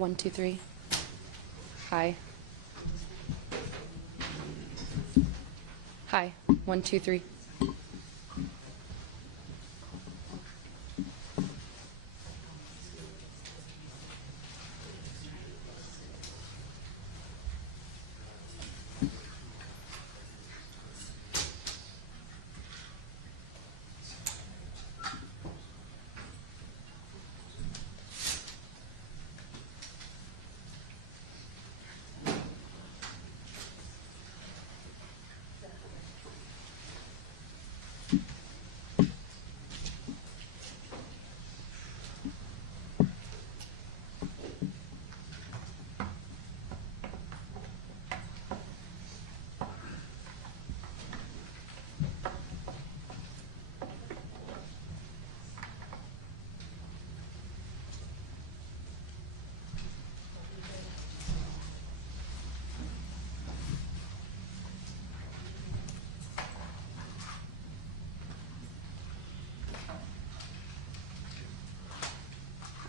1, 2, 3. Hi. Hi. 1, 2, 3.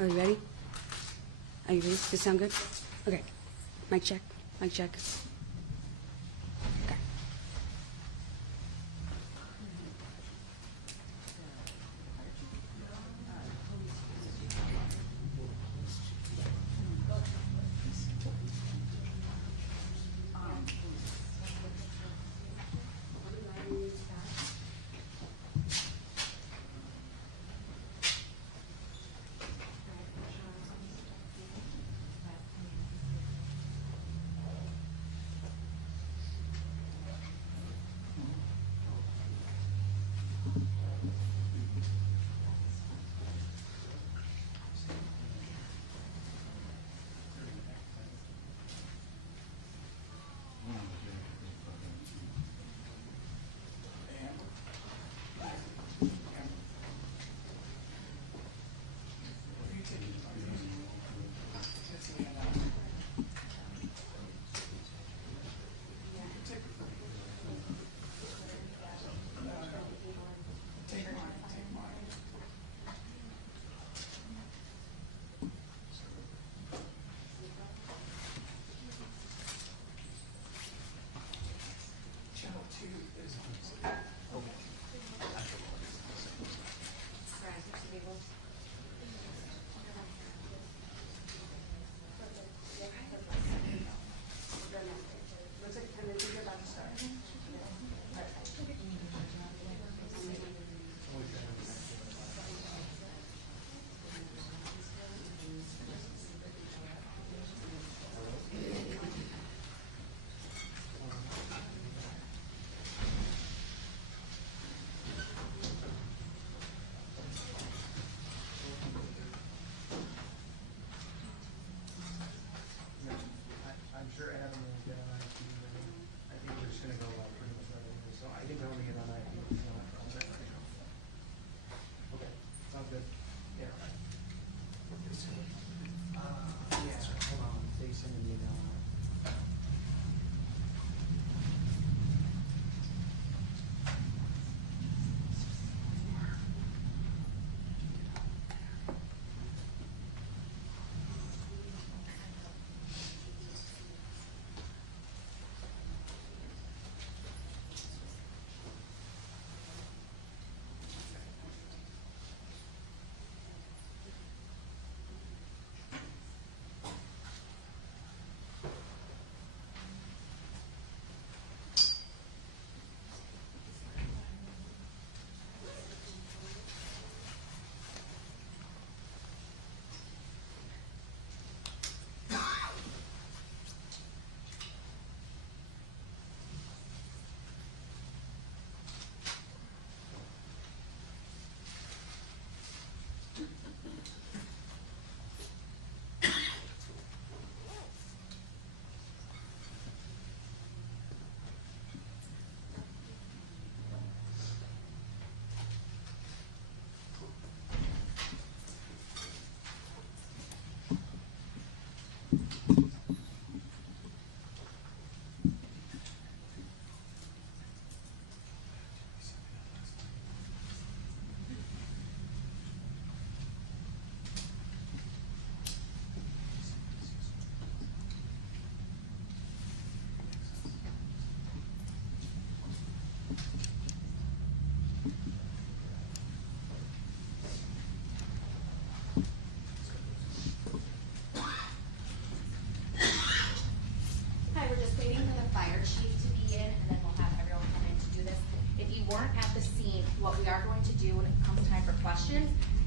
Are you ready? Are you ready? Does this sound good? Okay. Mic check. Mic check. Okay.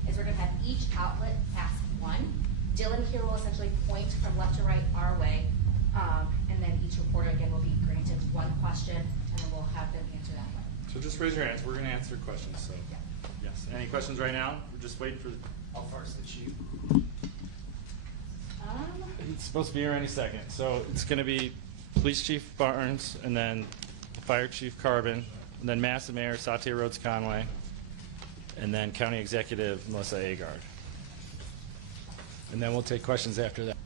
is we're gonna have each outlet ask one. Dylan here will essentially point from left to right our way, and then each reporter again will be granted one question, and then we'll have them answer that way. So just raise your hands. We're going to answer questions. So, yes. Any questions right now? We're just waiting for. How far is the chief? It's supposed to be here any second. So it's going to be Police Chief Barnes, and then Fire Chief Carbon, and then Mass and Mayor Satya Rhodes Conway, and then County Executive Melissa Agard. And then we'll take questions after that.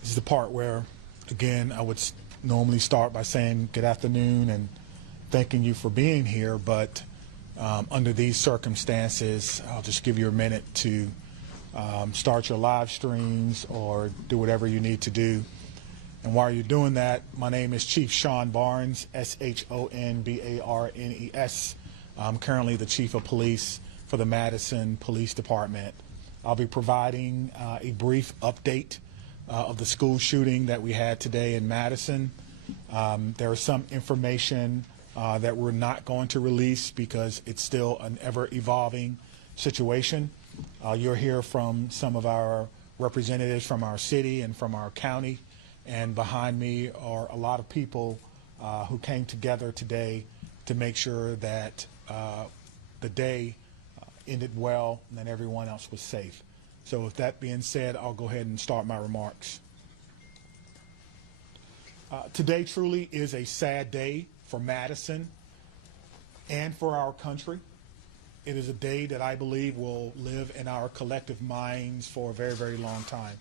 This is the part where, again, I would normally start by saying good afternoon and thanking you for being here, but under these circumstances, I'll just give you a minute to start your live streams or do whatever you need to do. And while you're doing that, my name is Chief Sean Barnes, S-H-O-N-B-A-R-N-E-S. I'm currently the Chief of Police for the Madison Police Department. I'll be providing a brief update of the school shooting that we had today in Madison. There is some information that we're not going to release because it's still an ever-evolving situation. You'll hear from some of our representatives from our city and from our county. And behind me are a lot of people who came together today to make sure that the day ended well and that everyone else was safe. So with that being said, I'll go ahead and start my remarks. Today truly is a sad day for Madison and for our country. It is a day that I believe will live in our collective minds for a very, very long time.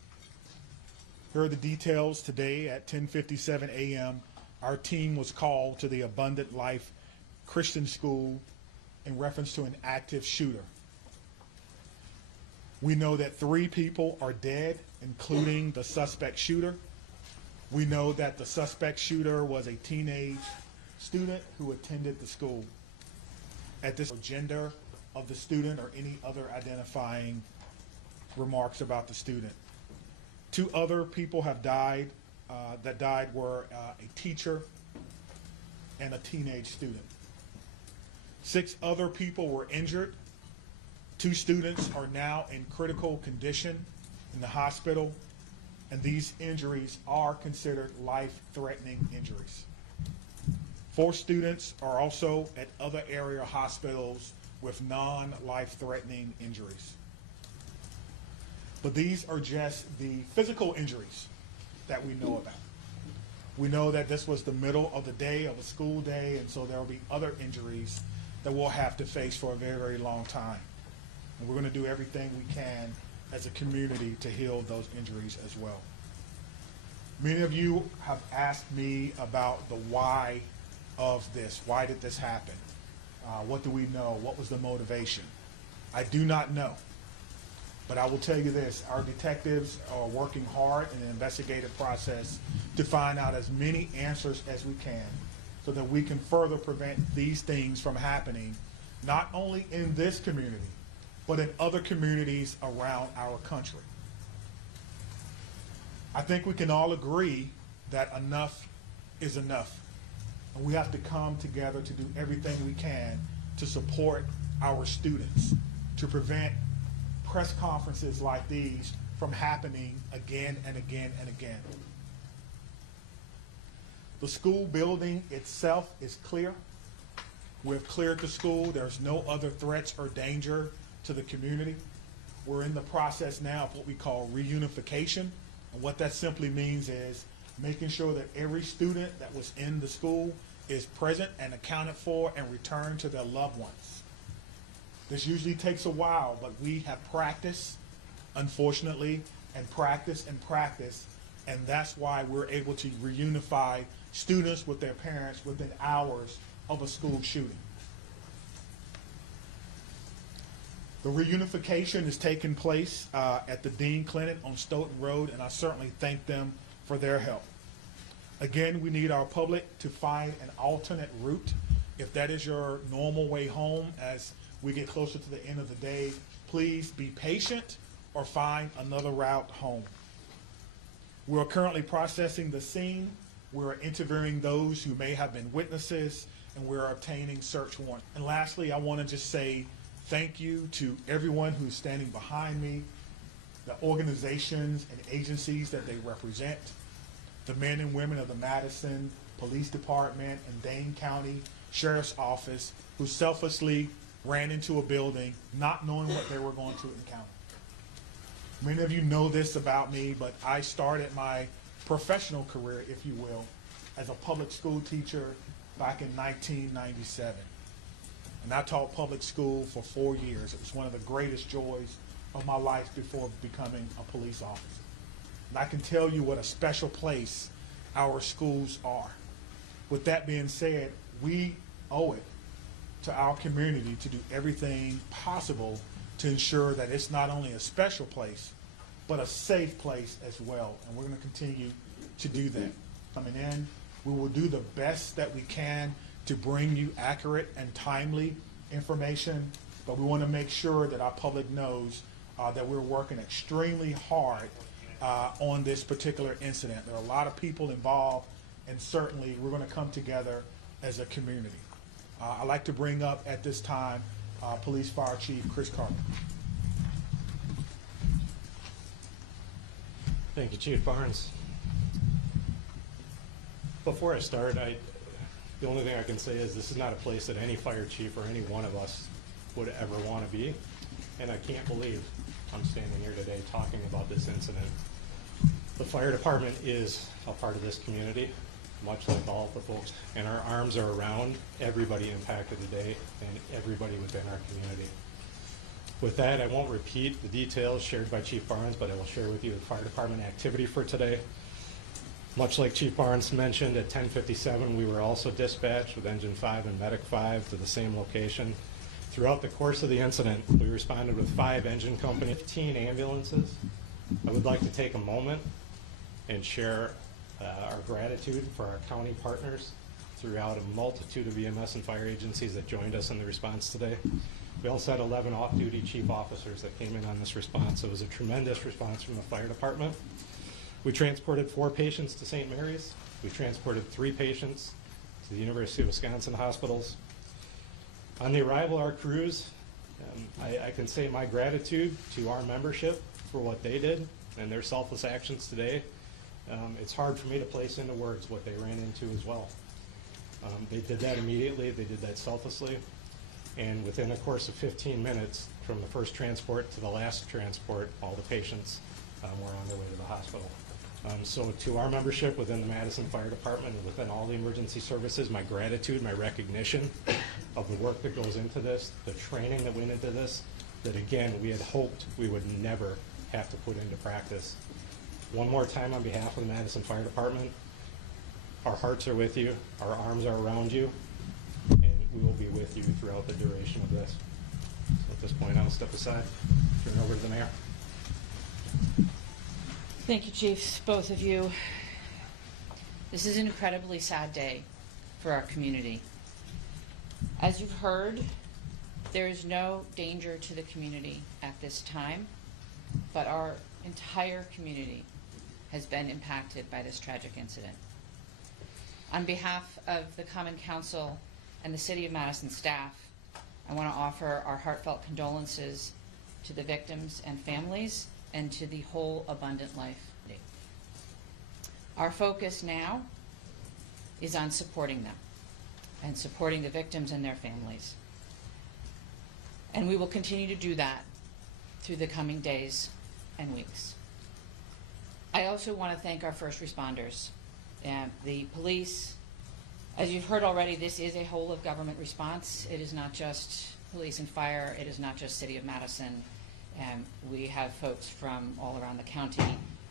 Here are the details. Today at 10:57 a.m., our team was called to the Abundant Life Christian School in reference to an active shooter. We know that 3 people are dead, including the suspect shooter. We know that the suspect shooter was a teenage student who attended the school. At this gender of the student or any other identifying remarks about the student. 2 other people have died. That died were a teacher and a teenage student. 6 other people were injured. 2 students are now in critical condition in the hospital, and these injuries are considered life-threatening injuries. 4 students are also at other area hospitals with non-life-threatening injuries. But these are just the physical injuries that we know about. We know that this was the middle of the day, of a school day, and so there will be other injuries that we'll have to face for a very, very long time. And we're going to do everything we can as a community to heal those injuries as well. Many of you have asked me about the why of this. Why did this happen? What do we know? What was the motivation? I do not know. But I will tell you this, our detectives are working hard in the investigative process to find out as many answers as we can so that we can further prevent these things from happening, not only in this community, but in other communities around our country. I think we can all agree that enough is enough. And we have to come together to do everything we can to support our students, to prevent press conferences like these from happening again and again and again. The school building itself is clear. We've cleared the school. There's no other threats or danger to the community. We're in the process now of what we call reunification. And what that simply means is making sure that every student that was in the school is present and accounted for and returned to their loved ones. This usually takes a while, but we have practiced, unfortunately, and practice, and that's why we're able to reunify students with their parents within hours of a school shooting. The reunification is taking place at the Dean Clinic on Stoughton Road, and I certainly thank them for their help. Again, we need our public to find an alternate route. If that is your normal way home as we get closer to the end of the day, please be patient or find another route home. We're currently processing the scene. We're interviewing those who may have been witnesses, and we're obtaining search warrants. And lastly, I want to just say thank you to everyone who's standing behind me, the organizations and agencies that they represent, the men and women of the Madison Police Department and Dane County Sheriff's Office who selflessly ran into a building not knowing what they were going to encounter. Many of you know this about me, but I started my professional career, if you will, as a public school teacher back in 1997. And I taught public school for 4 years. It was one of the greatest joys of my life before becoming a police officer. And I can tell you what a special place our schools are. With that being said, we owe it to our community to do everything possible to ensure that it's not only a special place, but a safe place as well. And we're going to continue to do that. Coming in, we will do the best that we can to bring you accurate and timely information, but we want to make sure that our public knows that we're working extremely hard on this particular incident. There are a lot of people involved, and certainly we're going to come together as a community. I'd like to bring up at this time Police Fire Chief Chris Carter. Thank you, Chief Barnes. Before I start, the only thing I can say is this is not a place that any fire chief or any one of us would ever want to be, and I can't believe I'm standing here today talking about this incident. The fire department is a part of this community, much like all of the folks, and our arms are around everybody impacted today and everybody within our community. With that, I won't repeat the details shared by Chief Barnes, but I will share with you the fire department activity for today. Much like Chief Barnes mentioned, at 10:57, we were also dispatched with Engine 5 and Medic 5 to the same location. Throughout the course of the incident, we responded with 5 engine company, 15 ambulances. I would like to take a moment and share our gratitude for our county partners throughout a multitude of EMS and fire agencies that joined us in the response today. We also had 11 off-duty chief officers that came in on this response. So it was a tremendous response from the fire department. We transported 4 patients to St. Mary's. We transported 3 patients to the University of Wisconsin hospitals. On the arrival of our crews, I can say my gratitude to our membership for what they did and their selfless actions today. It's hard for me to place into words what they ran into as well. They did that immediately, they did that selflessly, and within a course of 15 minutes, from the first transport to the last transport, all the patients were on their way to the hospital. So to our membership within the Madison Fire Department and within all the emergency services, my gratitude, my recognition of the work that goes into this, the training that went into this, that again, we had hoped we would never have to put into practice. One more time on behalf of the Madison Fire Department, our hearts are with you, our arms are around you, and we will be with you throughout the duration of this. So at this point, I'll step aside, turn it over to the mayor. Thank you, Chiefs, both of you. This is an incredibly sad day for our community. As you've heard, there is no danger to the community at this time, but our entire community has been impacted by this tragic incident. On behalf of the Common Council and the City of Madison staff, I want to offer our heartfelt condolences to the victims and families and to the whole Abundant Life. Our focus now is on supporting them and supporting the victims and their families. And we will continue to do that through the coming days and weeks. I also want to thank our first responders and the police. As you've heard already, this is a whole of government response. It is not just police and fire. It is not just City of Madison. We have folks from all around the county.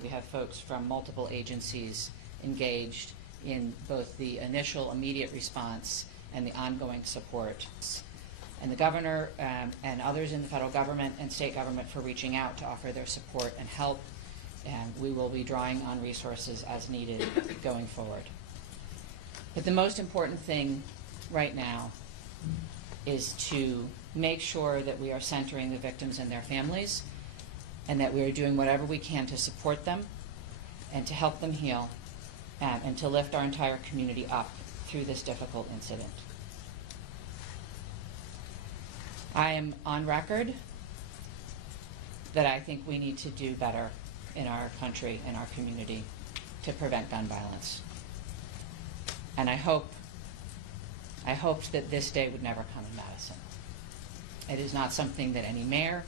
We have folks from multiple agencies engaged in both the initial immediate response and the ongoing support. And the governor and others in the federal government and state government for reaching out to offer their support and help. And we will be drawing on resources as needed going forward. But the most important thing right now is to make sure that we are centering the victims and their families, and that we are doing whatever we can to support them and to help them heal, and to lift our entire community up through this difficult incident. I am on record that I think we need to do better in our country and our community to prevent gun violence. And I hoped that this day would never come in Madison. It is not something that any mayor,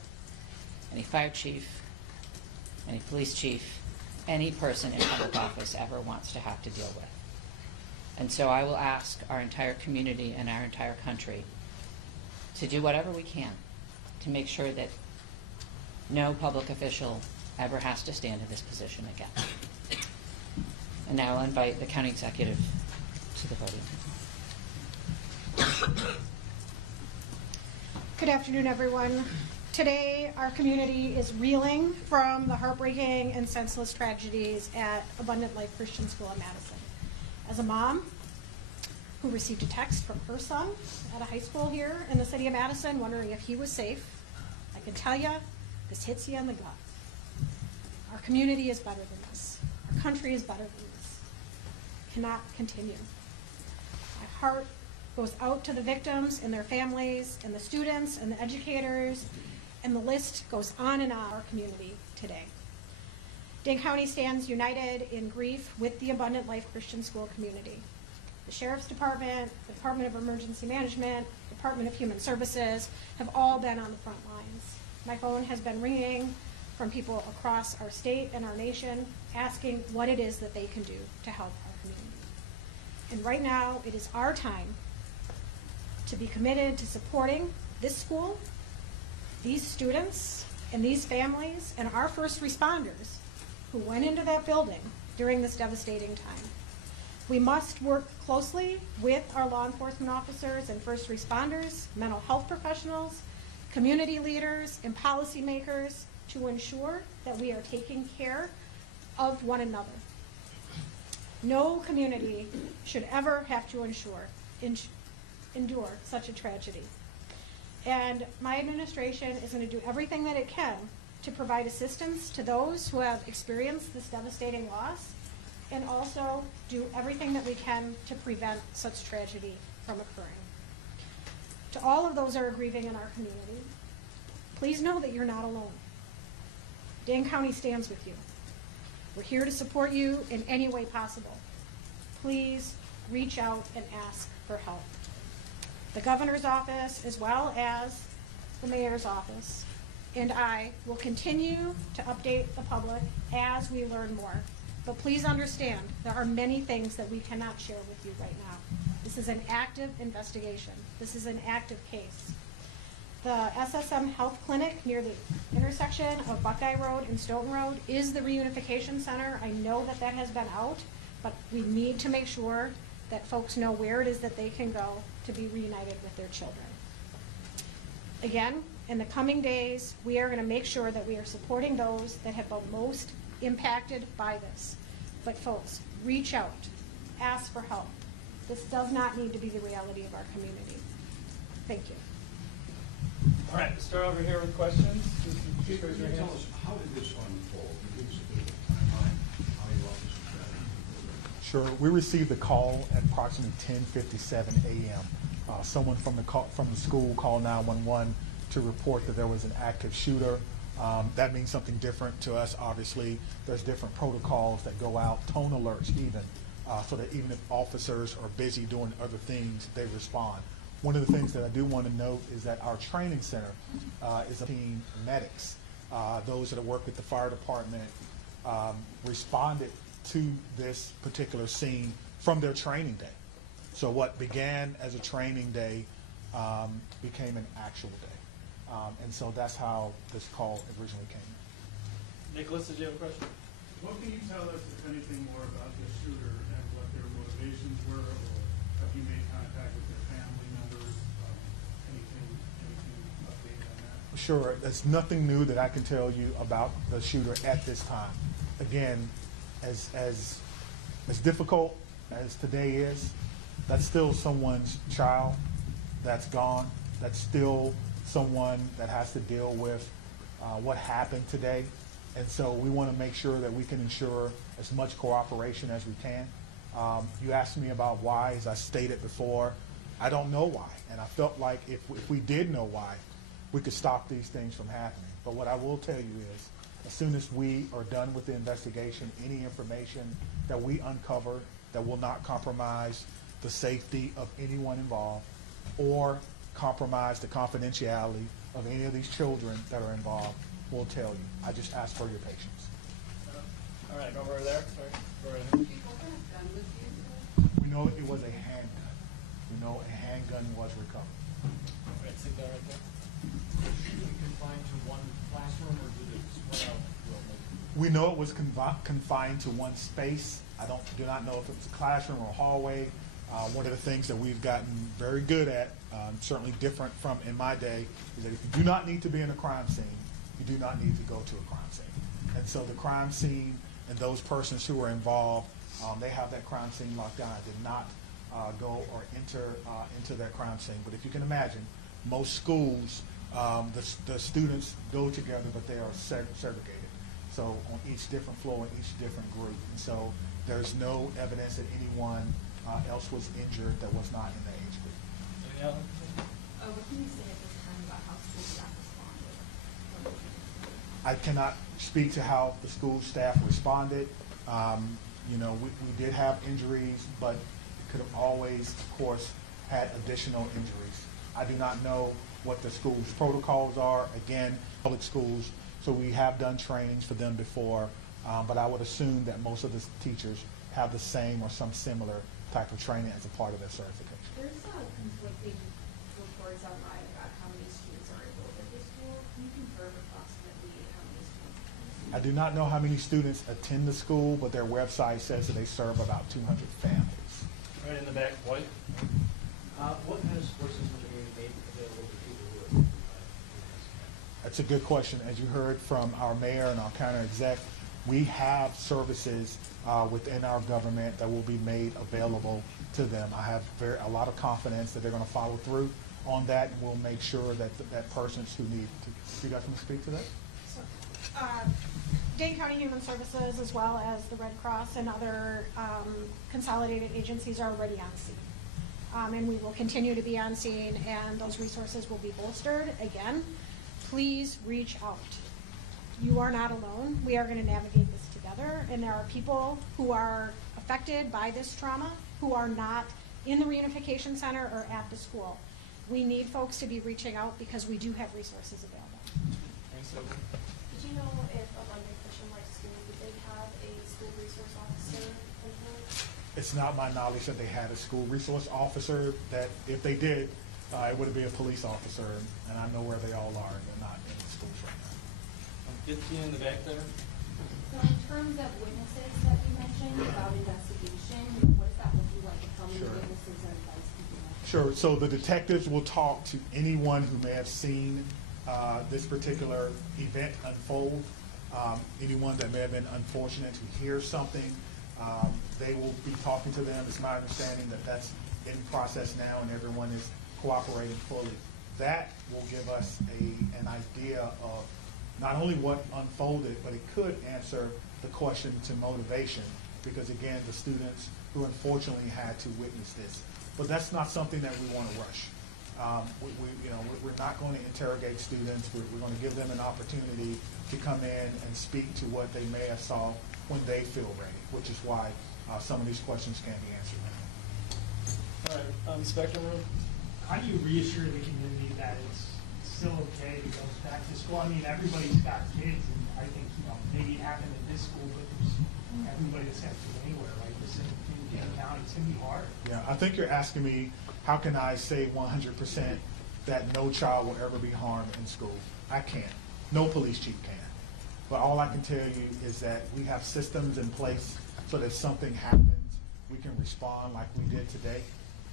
any fire chief, any police chief, any person in public office ever wants to have to deal with. And so I will ask our entire community and our entire country to do whatever we can to make sure that no public official ever has to stand in this position again. And now I'll invite the county executive to the podium. Good afternoon, everyone. Today, our community is reeling from the heartbreaking and senseless tragedies at Abundant Life Christian School in Madison. As a mom who received a text from her son at a high school here in the city of Madison wondering if he was safe, I can tell you, this hits you in the gut. Our community is better than this. Our country is better than this. It cannot continue. My heart goes out to the victims and their families and the students and the educators, and the list goes on in our community today. Dane County stands united in grief with the Abundant Life Christian School community. The Sheriff's Department, the Department of Emergency Management, Department of Human Services have all been on the front lines. My phone has been ringing from people across our state and our nation asking what it is that they can do to help our community. And right now, it is our time to be committed to supporting this school, these students, and these families, and our first responders who went into that building during this devastating time. We must work closely with our law enforcement officers and first responders, mental health professionals, community leaders, and policymakers to ensure that we are taking care of one another. No community should ever have to endure such a tragedy. And my administration is going to do everything that it can to provide assistance to those who have experienced this devastating loss, and also do everything that we can to prevent such tragedy from occurring. To all of those who are grieving in our community, please know that you're not alone. Dane County stands with you. We're here to support you in any way possible. Please reach out and ask for help. The governor's office, as well as the mayor's office, and I will continue to update the public as we learn more. But please understand, there are many things that we cannot share with you right now. This is an active investigation. This is an active case. The SSM Health Clinic near the intersection of Buckeye Road and Stoughton Road is the reunification center. I know that that has been out, but we need to make sure that folks know where it is that they can go to be reunited with their children. Again, in the coming days, we are going to make sure that we are supporting those that have been most impacted by this. But folks, reach out, ask for help. This does not need to be the reality of our community. Thank you. All right, we'll start over here with questions. Just raise your Can you hand. tell us, how did this unfold? Can you give us a bit of a timeline, how you officers strategy? Sure. We received a call at approximately 10:57 a.m. Someone from the school called 911 to report that there was an active shooter. That means something different to us, obviously. There's different protocols that go out, tone alerts even, so that even if officers are busy doing other things, they respond. One of the things that I do want to note is that our training center is a team of medics. Those that work with the fire department responded to this particular scene from their training day. So what began as a training day became an actual day. And so that's how this call originally came. Nicholas, did you have a question? What can you tell us, if anything, more about the shooter and what their motivations were, or have you made contact with their family members? Anything updated on that? Sure, there's nothing new that I can tell you about the shooter at this time. Again, as difficult as today is, that's still someone's child that's gone. That's still someone that has to deal with what happened today. And so we want to make sure that we can ensure as much cooperation as we can. You asked me about why, as I stated before. I don't know why. And I felt like if we did know why, we could stop these things from happening. But what I will tell you is, as soon as we are done with the investigation, any information that we uncover that will not compromise the safety of anyone involved or compromise the confidentiality of any of these children that are involved, we'll tell you. I just ask for your patience. All right, over there. Sorry. Go right ahead. We know it was a handgun. We know a handgun was recovered. All right, sit down right there. Shooting confined to one classroom, or did it spread out throughout multiple We know it was confined to one space. I do not know if it was a classroom or a hallway. One of the things that we've gotten very good at, certainly different from in my day, is that if you do not need to be in a crime scene, you do not need to go to a crime scene. And so the crime scene and those persons who were involved, they have that crime scene locked down. I did not go or enter into that crime scene. But if you can imagine, most schools, the students go together, but they are segregated. So on each different floor, in each different group. And so there's no evidence that anyone else was injured that was not in the age group. Any other? What can you say at this time about how school staff responded? I cannot speak to how the school staff responded. You know, we did have injuries, but could have always, of course, had additional injuries. I do not know what the school's protocols are. Again, public schools, so we have done trainings for them before, but I would assume that most of the teachers have the same or some similar type of training as a part of their certification. There's conflicting reports online about how many students are enrolled at this school. Can you confirm approximately how many students attend? I do not know how many students attend the school, but their website says that they serve about 200 families. Right in the back, White. What kind of support systems are being made available to people who are? That's a good question. As you heard from our mayor and our county exec, we have services within our government that will be made available to them. I have a lot of confidence that they're going to follow through on that, and we'll make sure that that persons who need to. You guys want to speak to that? So, Dane County Human Services, as well as the Red Cross and other consolidated agencies, are already on scene. And we will continue to be on scene, and those resources will be bolstered. Again, please reach out. You are not alone. We are going to navigate this together, and there are people who are affected by this trauma who are not in the reunification center or at the school. We need folks to be reaching out because we do have resources available. Thanks, Sophie. Did you know if Abundant Christian Life School, did they have a school resource officer in place? It's not my knowledge that they had a school resource officer. That if they did, it would be a police officer, and I know where they all are. They're not in the schools right now. 15 in the back there. So in terms of witnesses that you mentioned about investigation, what does that look like? How many Sure. witnesses are advised to be mentioned? Sure. So the detectives will talk to anyone who may have seen this particular event unfold, anyone that may have been unfortunate to hear something. They will be talking to them. It's my understanding that that's in process now, and everyone is cooperating fully. That will give us an idea of not only what unfolded, but it could answer the question to motivation, because again, the students who unfortunately had to witness this. But that's not something that we want to rush. We're not going to interrogate students. We're going to give them an opportunity to come in and speak to what they may have saw when they feel ready, which is why some of these questions can't be answered now. All right, Inspector Room. How do you reassure the community that it's still okay to go back to school? I mean, everybody's got kids, and I think, maybe it happened in this school, but there's everybody that's got kids anywhere, right? This in Dane County, it's gonna be hard. Yeah, I think you're asking me, how can I say 100% that no child will ever be harmed in school? I can't. No police chief can. But all I can tell you is that we have systems in place so that if something happens, we can respond like we did today.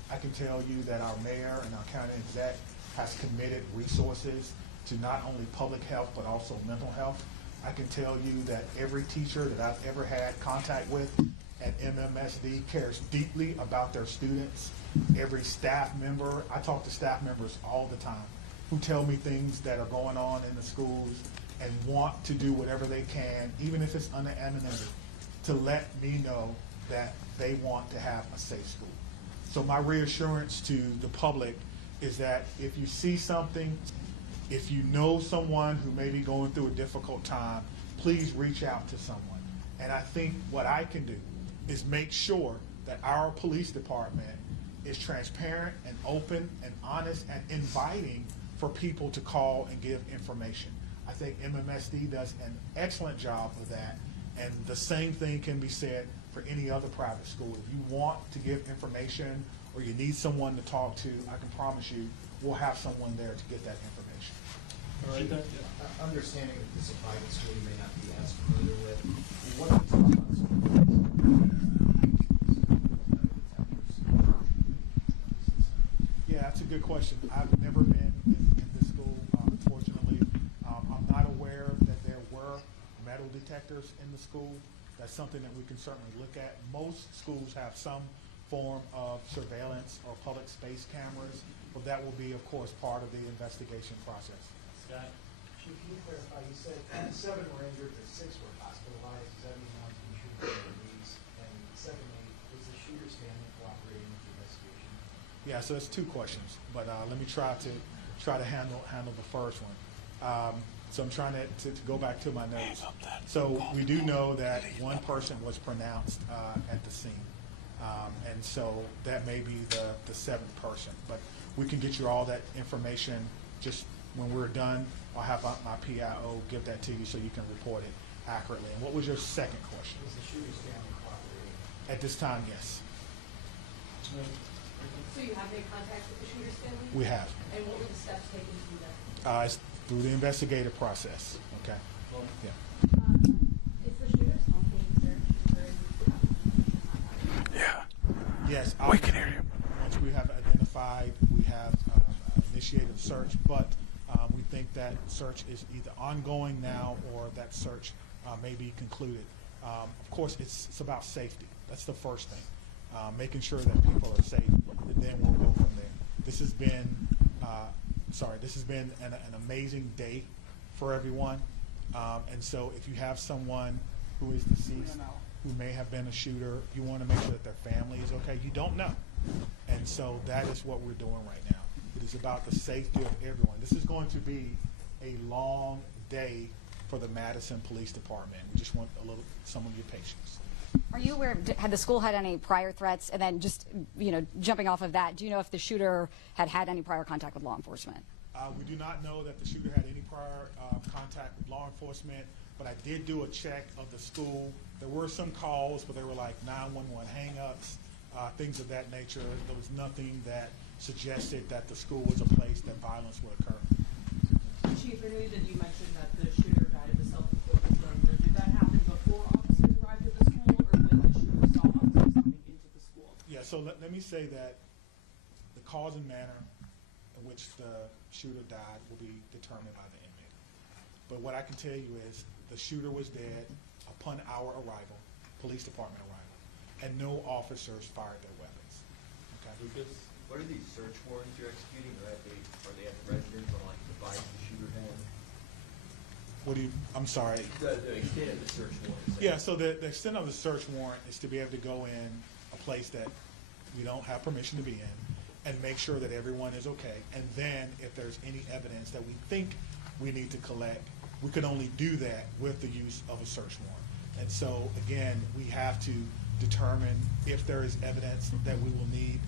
I can tell you that our mayor and our county exec has committed resources to not only public health, but also mental health. I can tell you that every teacher that I've ever had contact with at MMSD cares deeply about their students. Every staff member, I talk to staff members all the time who tell me things that are going on in the schools and want to do whatever they can, even if it's under anonymity, to let me know that they want to have a safe school. So my reassurance to the public is that if you see something, if you know someone who may be going through a difficult time, please reach out to someone. And I think what I can do is make sure that our police department is transparent and open and honest and inviting for people to call and give information. I think MMSD does an excellent job of that, and the same thing can be said for any other private school. If you want to give information or you need someone to talk to, I can promise you we'll have someone there to get that information. All right, then. Understanding that this is a private school you may not be as familiar with, a good question. I've never been in this school, unfortunately. I'm not aware that there were metal detectors in the school. That's something that we can certainly look at. Most schools have some form of surveillance or public space cameras, but that will be, of course, part of the investigation process. Scott? Chief, can you clarify, you said 7 were injured, but 6 were hospitalized, does that mean one's been shooting for release? And secondly, was the shooter's family cooperating with the investigation? Yeah, so that's 2 questions, but let me try to handle the first one. So I'm trying to go back to my notes. So we do know that 1 person was pronounced at the scene, and so that may be the 7th person. But we can get you all that information just when we're done. I'll have my PIO give that to you so you can report it accurately. And what was your second question? Was the shooter's family cooperating? At this time, yes, So you have made contact with the shooter's family? we have. And what were the steps taken to do that? It's through the investigative process. Okay. Yeah. Is the shooter's home being searched? Yes, we can hear you. Once we have identified, we have initiated a search, but we think that search is either ongoing now or that search may be concluded. Of course, it's about safety. That's the first thing. Making sure that people are safe, and then we'll go from there. This has been, an amazing day for everyone. And so if you have someone who is deceased, who may have been a shooter, you want to make sure that their family is okay. You don't know. And so that is what we're doing right now. It is about the safety of everyone. This is going to be a long day for the Madison Police Department. We just want some of your patience. Are you aware, had the school had any prior threats? And then just, jumping off of that, do you know if the shooter had any prior contact with law enforcement? We do not know that the shooter had any prior contact with law enforcement, but I did do a check of the school. There were some calls, but they were like 911 hang-ups, things of that nature. There was nothing that suggested that the school was a place that violence would occur. Chief, I know that you mentioned that the shooter died of a self-inflicted burn. Did that happen before officers arrived at the school, or when the shooter saw officers coming into the school? Yeah, so let me say that the cause and manner in which the shooter died will be determined by the inmate. But what I can tell you is the shooter was dead upon our arrival, police department arrival, and no officers fired their weapons. Okay? Lucas, what are these search warrants you're executing? Are they at the residence on like the device the shooter had? What do you, I'm sorry. The extent of the search warrant. Yeah, so the extent of the search warrant is to be able to go in a place that we don't have permission to be in and make sure that everyone is okay. And then if there's any evidence that we think we need to collect, we could only do that with the use of a search warrant. And so, again, we have to determine if there is evidence that we will need.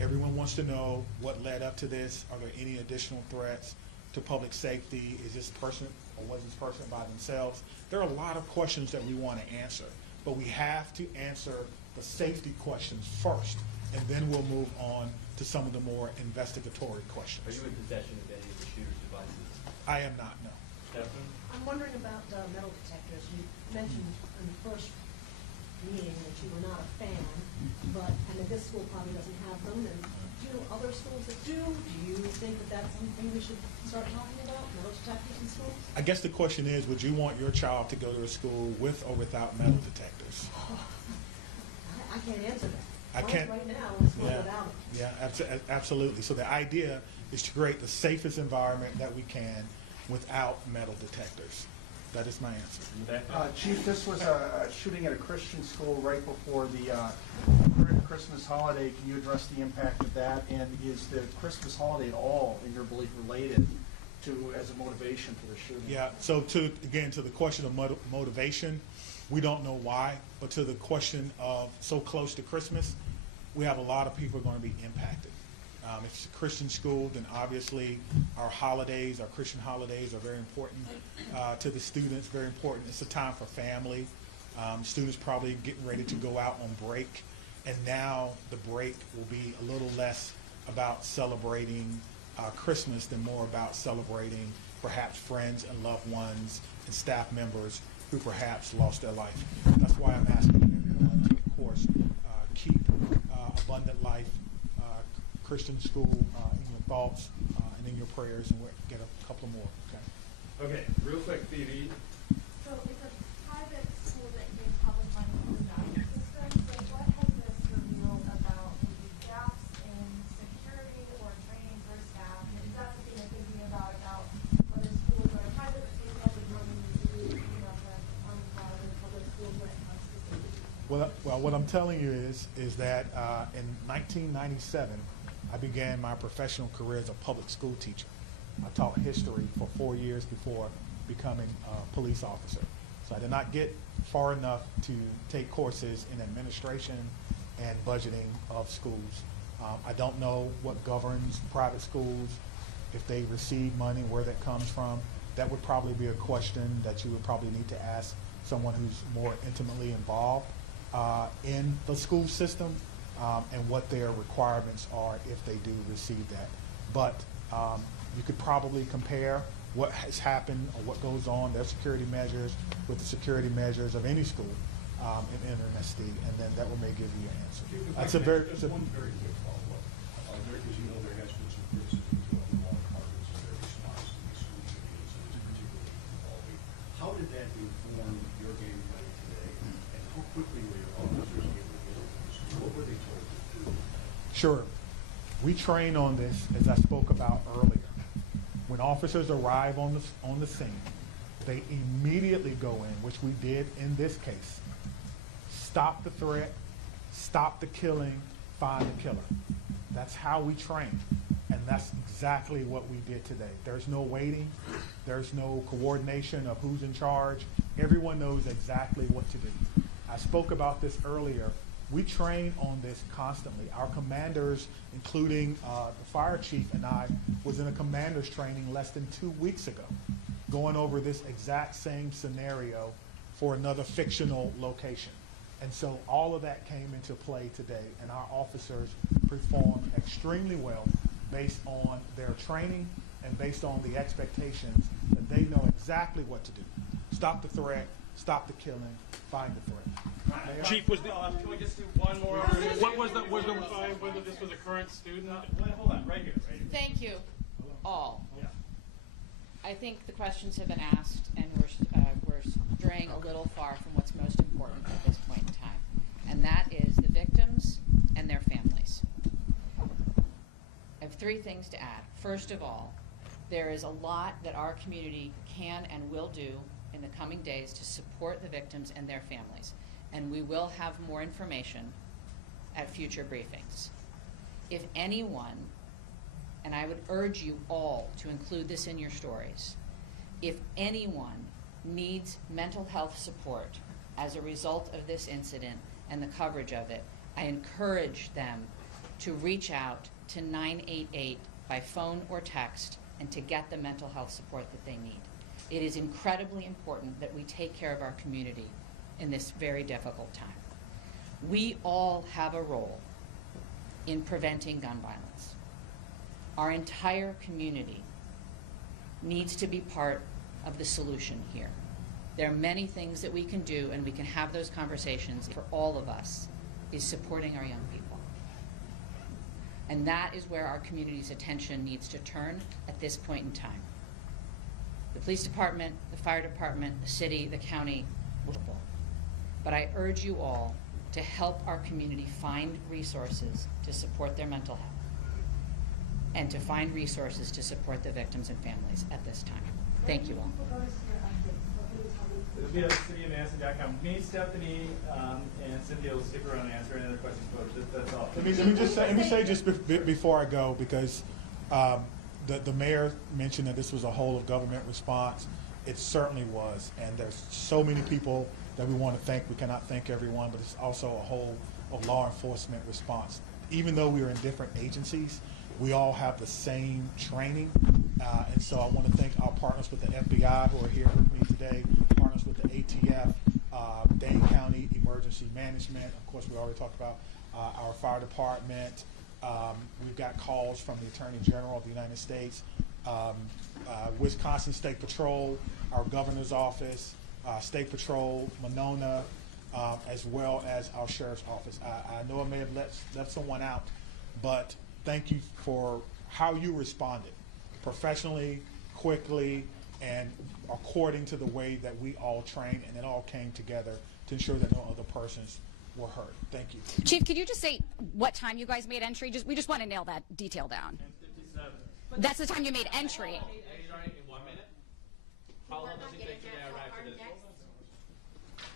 Everyone wants to know what led up to this. Are there any additional threats to public safety? Is this person or was this person by themselves? There are a lot of questions that we want to answer, but we have to answer the safety questions first, and then we'll move on to some of the more investigatory questions. Are you in possession of any of the shooter's devices? I am not, no. Stefan? I'm wondering about metal detectors. You mentioned in the first meeting that you were not a fan, but, and that this school probably doesn't have them, and do you know other schools that do? Do you think that that's something we should start talking about, metal detectors in schools? I guess the question is, would you want your child to go to a school with or without metal detectors? I can't answer that. I can't. Right now, it's one without them. Yeah, absolutely. So the idea is to create the safest environment that we can without metal detectors. That is my answer. Chief, this was a shooting at a Christian school right before the Christmas holiday. Can you address the impact of that? And is the Christmas holiday at all, in your belief, related to as a motivation for the shooting? Yeah. So to the question of motivation, we don't know why, but to the question of so close to Christmas, we have a lot of people going to be impacted. If it's a Christian school, then obviously our holidays, our Christian holidays are very important to the students, very important. It's a time for family. Students probably getting ready to go out on break, and now the break will be a little less about celebrating Christmas than more about celebrating perhaps friends and loved ones and staff members who perhaps lost their life. That's why I'm asking everyone to, of course, keep Abundant Life Christian School in thoughts and in your prayers, and we'll get a couple more. Okay. Okay, real quick, Phoebe. So it's a private school that gave public money to the value system, so what has this revealed about maybe gaps in security or training for staff? And is that something you're thinking about whether schools are private or state funded, what we need to do, the public schools when it comes to safety? Well, what I'm telling you is that in 1997, I began my professional career as a public school teacher. I taught history for 4 years before becoming a police officer. So I did not get far enough to take courses in administration and budgeting of schools. I don't know what governs private schools, if they receive money, where that comes from. That would probably be a question that you would probably need to ask someone who's more intimately involved in the school system and what their requirements are if they do receive that. But you could probably compare what has happened or what goes on, their security measures, with the security measures of any school in MSD, and then that will may give you an answer. That's a very one very quick follow-up. Because you know there has been some criticism to other law departments and their response to these school shootings, and it's particularly involving. How did that inform your game plan today, and how quickly were your officers able to get over the school? What were they told to do? Sure. We train on this, as I spoke about earlier. When officers arrive on the scene, they immediately go in, which we did in this case. Stop the threat, stop the killing, find the killer. That's how we train, and that's exactly what we did today. There's no waiting, there's no coordination of who's in charge. Everyone knows exactly what to do. I spoke about this earlier. We train on this constantly. Our commanders, including the fire chief and I, was in a commander's training less than 2 weeks ago, going over this exact same scenario for another fictional location. And so all of that came into play today, and our officers performed extremely well based on their training and based on the expectations that they know exactly what to do. Stop the threat, stop the killing, find the threat. Chief, can we just do one more? What was whether this was a current student? Hold on, right here. Thank you, all. Yeah. I think the questions have been asked, and we're straying a little far from what's most important at this point in time, and that is the victims and their families. I have 3 things to add. First of all, there is a lot that our community can and will do in the coming days to support the victims and their families, and we will have more information at future briefings. If anyone, and I would urge you all to include this in your stories, if anyone needs mental health support as a result of this incident and the coverage of it, I encourage them to reach out to 988 by phone or text and to get the mental health support that they need. It is incredibly important that we take care of our community in this very difficult time. We all have a role in preventing gun violence. Our entire community needs to be part of the solution here. There are many things that we can do, and we can have those conversations. For all of us is supporting our young people. And that is where our community's attention needs to turn at this point in time. The police department, the fire department, the city, the county, but I urge you all to help our community find resources to support their mental health and to find resources to support the victims and families at this time. Thank you all. It'll be at cityofmadison.com. Me, Stephanie, and Cynthia will stick around and answer any other questions, folks. That's all. Let me say just before I go, because the mayor mentioned that this was a whole of government response. It certainly was, and there's so many people that we want to thank. We cannot thank everyone, but it's also a whole of law enforcement response. Even though we are in different agencies, we all have the same training, and so I want to thank our partners with the FBI who are here with me today, partners with the ATF, Dane County Emergency Management. Of course, we already talked about our fire department. We've got calls from the Attorney General of the United States, Wisconsin State Patrol, our governor's office, State Patrol, Monona, as well as our sheriff's office. I know I may have left someone out, but thank you for how you responded, professionally, quickly, and according to the way that we all trained, and it all came together to ensure that no other persons were hurt. Thank you. Chief, could you just say what time you guys made entry? We just want to nail that detail down. That's the time you made entry. In 1 minute? How long does it take to arrive to the school?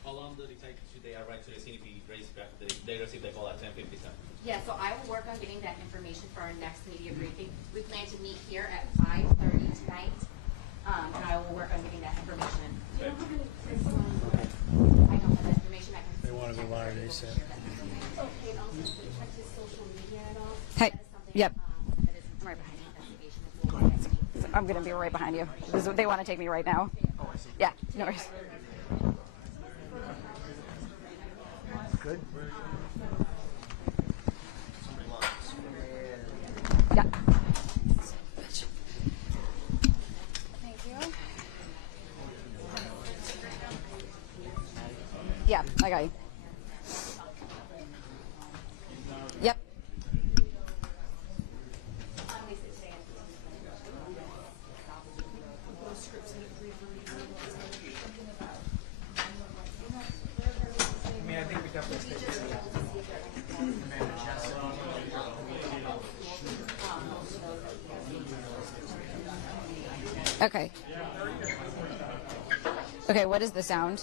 How long does it take to they arrive to the scene if they receive the call at 10:57? Yeah, so I will work on getting that information for our next media briefing. We plan to meet here at 5:30 tonight, and I will work on getting that information. Do you know how many Chris I don't have that information. I can. They want to be live, they said. Okay, and also check his social media at all? Hey, yep. That is right behind the investigation. Go ahead. I'm going to be right behind you. They want to take me right now. Yeah, no worries. Good. Yeah. Thank you. Yeah, I got you. Yep. I mean, I think we definitely stay here. Okay. Okay, what is the sound?